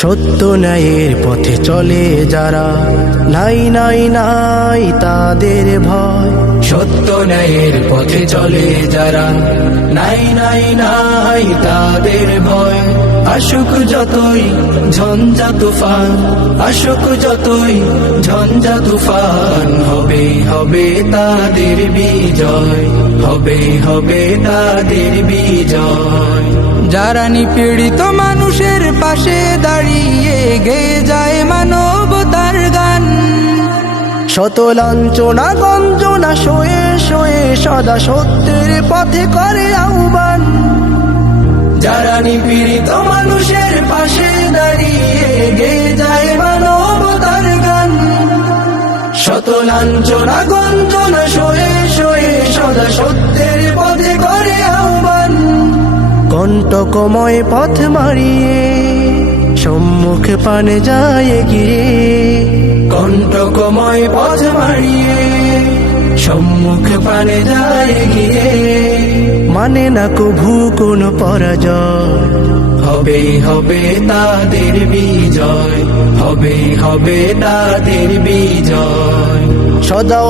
সত্য ন্যায়ের পথে চলে যারা, নাই নাই নাই তাদের ভয়। সত্য ন্যায়ের পথে চলে যারা, নাই নাই নাই তাদের ভয়। আসুক যতই ঝঞ্ঝা তুফান, আসুক যতই ঝঞ্ঝা তুফান, হবে হবে তাদের বিজয়, হবে হবে তাদের বিজয়। যারা নিপীড়িত মানুষের পাশে দাঁড়িয়ে গেয়ে যায় মানবতার গান, শত লাঞ্ছনা গঞ্জনা সয়ে সয়ে সদা সত্যের পথে করে আহ্বান। যারা নিপীড়িত মানুষের পাশে দাঁড়িয়ে গেয়ে যায় মানবতার গান, শত লাঞ্ছনা গঞ্জনা সয়ে সয়ে সদা সত্যের পথে করে আহ্বান। কণ্টকময় পথ মারিয়ে সম্মুখে পানে যায় এগিয়ে, কণ্টকময় পথ মারিয়ে সম্মুখে পানে যায় এগিয়ে। মানে না কভু কোনো পরাজয়, হবে হবে তাদের বিজয়, হবে হবে তাদের বিজয়। সদা